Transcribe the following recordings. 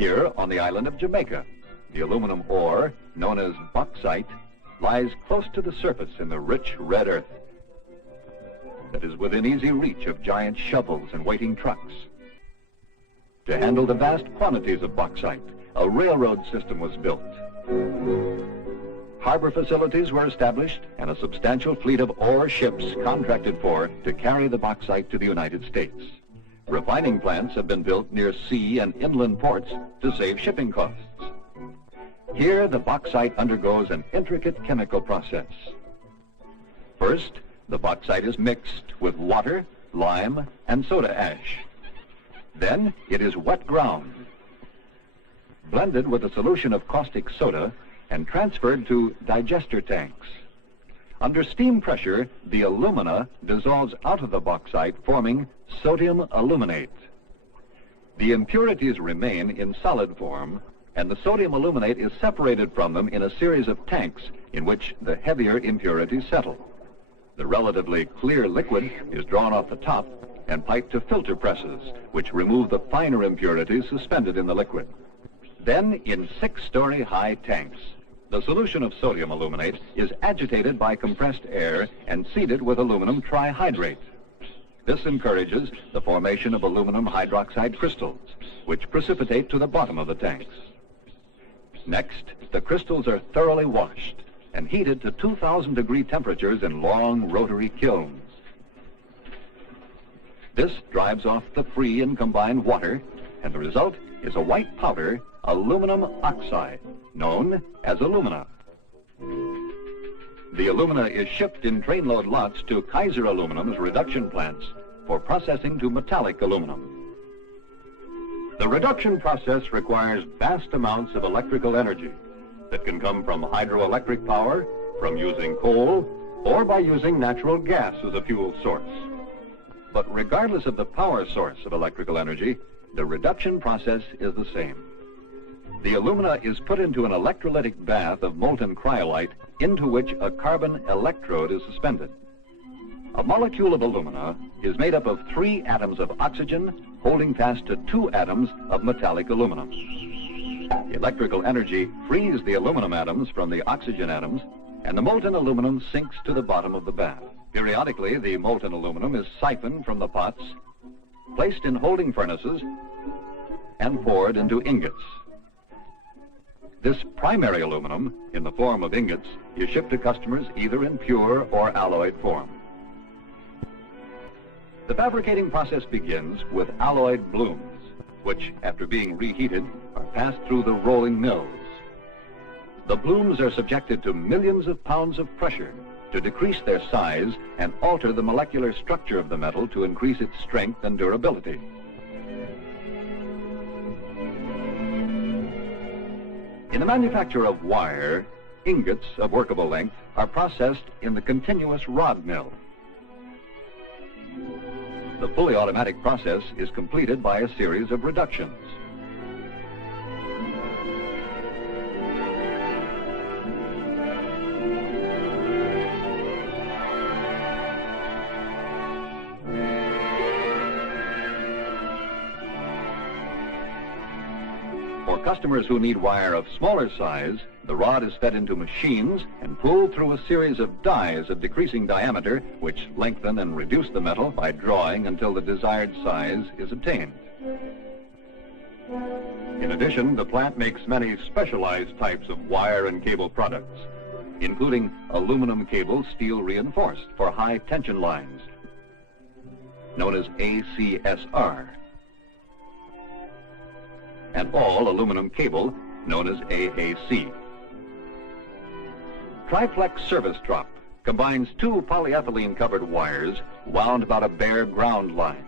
Here on the island of Jamaica, the aluminum ore, known as bauxite, lies close to the surface in the rich red earth that is within easy reach of giant shovels and waiting trucks. To handle the vast quantities of bauxite, a railroad system was built. Harbor facilities were established and a substantial fleet of ore ships contracted for to carry the bauxite to the United States. Refining plants have been built near sea and inland ports to save shipping costs. Here, the bauxite undergoes an intricate chemical process. First, the bauxite is mixed with water, lime, and soda ash. Then, it is wet ground, blended with a solution of caustic soda, and transferred to digester tanks. Under steam pressure, the alumina dissolves out of the bauxite, forming sodium aluminate. The impurities remain in solid form, and the sodium aluminate is separated from them in a series of tanks in which the heavier impurities settle. The relatively clear liquid is drawn off the top and piped to filter presses, which remove the finer impurities suspended in the liquid. Then, in 6-story high tanks, the solution of sodium aluminate is agitated by compressed air and seeded with aluminum trihydrate. This encourages the formation of aluminum hydroxide crystals, which precipitate to the bottom of the tanks. Next, the crystals are thoroughly washed and heated to 2,000-degree temperatures in long rotary kilns. This drives off the free and combined water, and the result is a white powder, aluminum oxide, known as alumina. The alumina is shipped in trainload lots to Kaiser Aluminum's reduction plants for processing to metallic aluminum. The reduction process requires vast amounts of electrical energy that can come from hydroelectric power, from using coal, or by using natural gas as a fuel source. But regardless of the power source of electrical energy, the reduction process is the same. The alumina is put into an electrolytic bath of molten cryolite into which a carbon electrode is suspended. A molecule of alumina is made up of 3 atoms of oxygen holding fast to 2 atoms of metallic aluminum. The electrical energy frees the aluminum atoms from the oxygen atoms, and the molten aluminum sinks to the bottom of the bath. Periodically, the molten aluminum is siphoned from the pots, placed in holding furnaces, and poured into ingots. This primary aluminum, in the form of ingots, is shipped to customers either in pure or alloyed form. The fabricating process begins with alloyed blooms, which, after being reheated, are passed through the rolling mills. The blooms are subjected to millions of pounds of pressure to decrease their size and alter the molecular structure of the metal to increase its strength and durability. In the manufacture of wire, ingots of workable length are processed in the continuous rod mill. The fully automatic process is completed by a series of reductions. For customers who need wire of smaller size, the rod is fed into machines and pulled through a series of dies of decreasing diameter, which lengthen and reduce the metal by drawing until the desired size is obtained. In addition, the plant makes many specialized types of wire and cable products, including aluminum cable steel reinforced for high tension lines, known as ACSR, and all aluminum cable, known as AAC. Triplex service drop combines 2 polyethylene-covered wires wound about a bare ground line,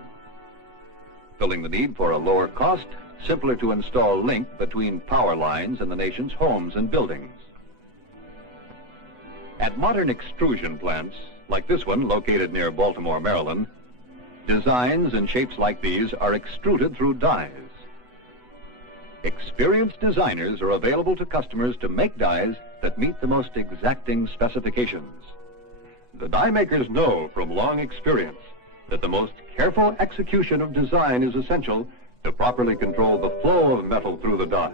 filling the need for a lower cost, simpler to install link between power lines in the nation's homes and buildings. At modern extrusion plants, like this one located near Baltimore, Maryland, designs and shapes like these are extruded through dies. Experienced designers are available to customers to make dies that meet the most exacting specifications. The die makers know from long experience that the most careful execution of design is essential to properly control the flow of metal through the die.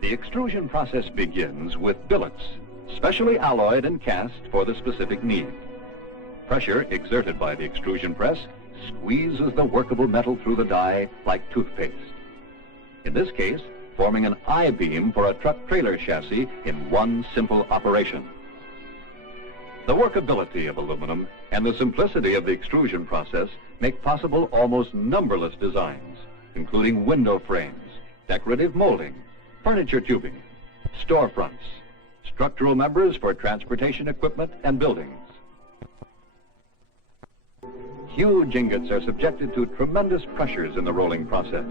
The extrusion process begins with billets, specially alloyed and cast for the specific need. Pressure exerted by the extrusion press squeezes the workable metal through the die like toothpaste. In this case, forming an I-beam for a truck-trailer chassis in one simple operation. The workability of aluminum and the simplicity of the extrusion process make possible almost numberless designs, including window frames, decorative molding, furniture tubing, storefronts, structural members for transportation equipment and buildings. Huge ingots are subjected to tremendous pressures in the rolling process.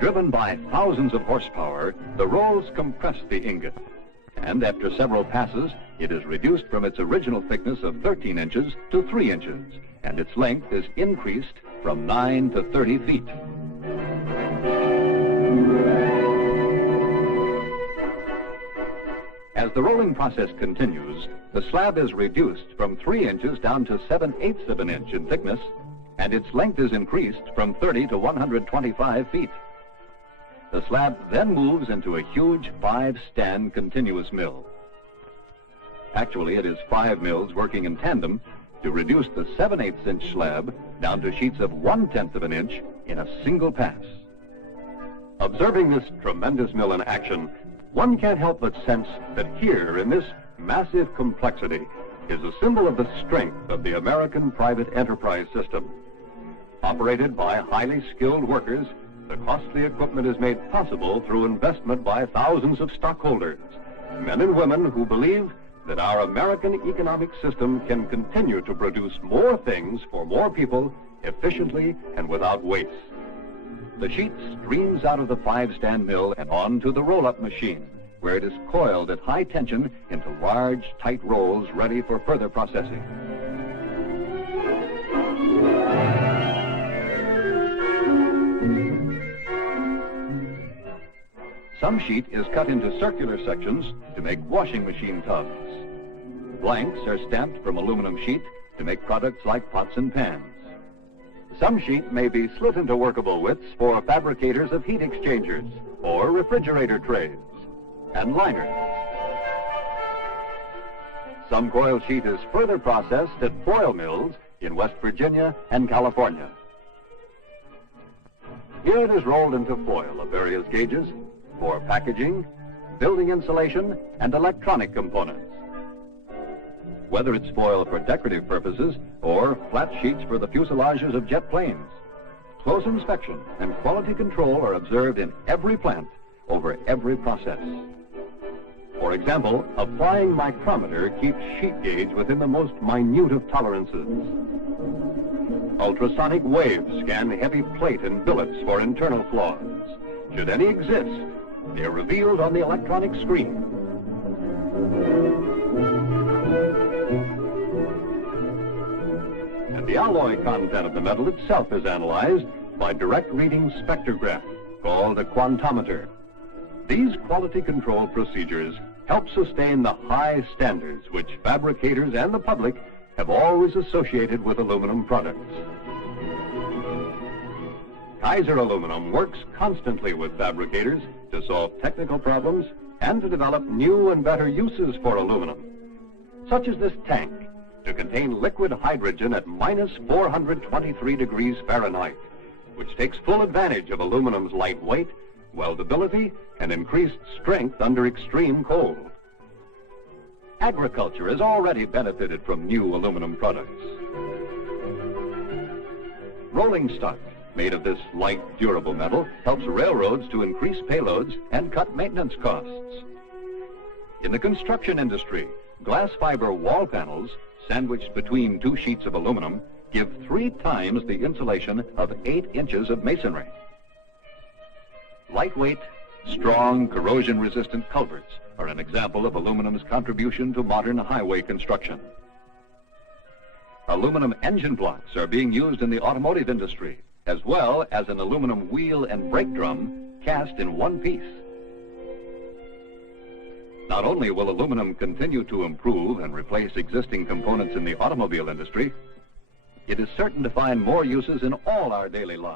Driven by thousands of horsepower, the rolls compress the ingot, and after several passes, it is reduced from its original thickness of 13 inches to 3 inches, and its length is increased from 9 to 30 feet. As the rolling process continues, the slab is reduced from 3 inches down to 7/8 of an inch in thickness, and its length is increased from 30 to 125 feet. The slab then moves into a huge 5-stand continuous mill. Actually, it is 5 mills working in tandem to reduce the 7/8 inch slab down to sheets of 1/10 of an inch in a single pass. Observing this tremendous mill in action, one can't help but sense that here in this massive complexity is a symbol of the strength of the American private enterprise system. Operated by highly skilled workers, the costly equipment is made possible through investment by thousands of stockholders, men and women who believe that our American economic system can continue to produce more things for more people efficiently and without waste. The sheet streams out of the 5-stand mill and onto the roll-up machine, where it is coiled at high tension into large, tight rolls ready for further processing. Some sheet is cut into circular sections to make washing machine tubs. Blanks are stamped from aluminum sheet to make products like pots and pans. Some sheet may be slit into workable widths for fabricators of heat exchangers or refrigerator trays and liners. Some coil sheet is further processed at foil mills in West Virginia and California. Here it is rolled into foil of various gauges for packaging, building insulation, and electronic components. Whether it's foil for decorative purposes or flat sheets for the fuselages of jet planes, close inspection and quality control are observed in every plant over every process. For example, a flying micrometer keeps sheet gauge within the most minute of tolerances. Ultrasonic waves scan heavy plate and billets for internal flaws. Should any exist, they are revealed on the electronic screen. And the alloy content of the metal itself is analyzed by direct reading spectrograph, called a quantometer. These quality control procedures help sustain the high standards which fabricators and the public have always associated with aluminum products. Kaiser Aluminum works constantly with fabricators to solve technical problems and to develop new and better uses for aluminum, such as this tank to contain liquid hydrogen at minus 423 degrees Fahrenheit, which takes full advantage of aluminum's light weight, weldability, and increased strength under extreme cold. Agriculture has already benefited from new aluminum products. Rolling stock made of this light, durable metal helps railroads to increase payloads and cut maintenance costs. In the construction industry, glass fiber wall panels sandwiched between 2 sheets of aluminum give 3 times the insulation of 8 inches of masonry. Lightweight, strong, corrosion-resistant culverts are an example of aluminum's contribution to modern highway construction. Aluminum engine blocks are being used in the automotive industry, as well as an aluminum wheel and brake drum cast in one piece. Not only will aluminum continue to improve and replace existing components in the automobile industry, it is certain to find more uses in all our daily lives.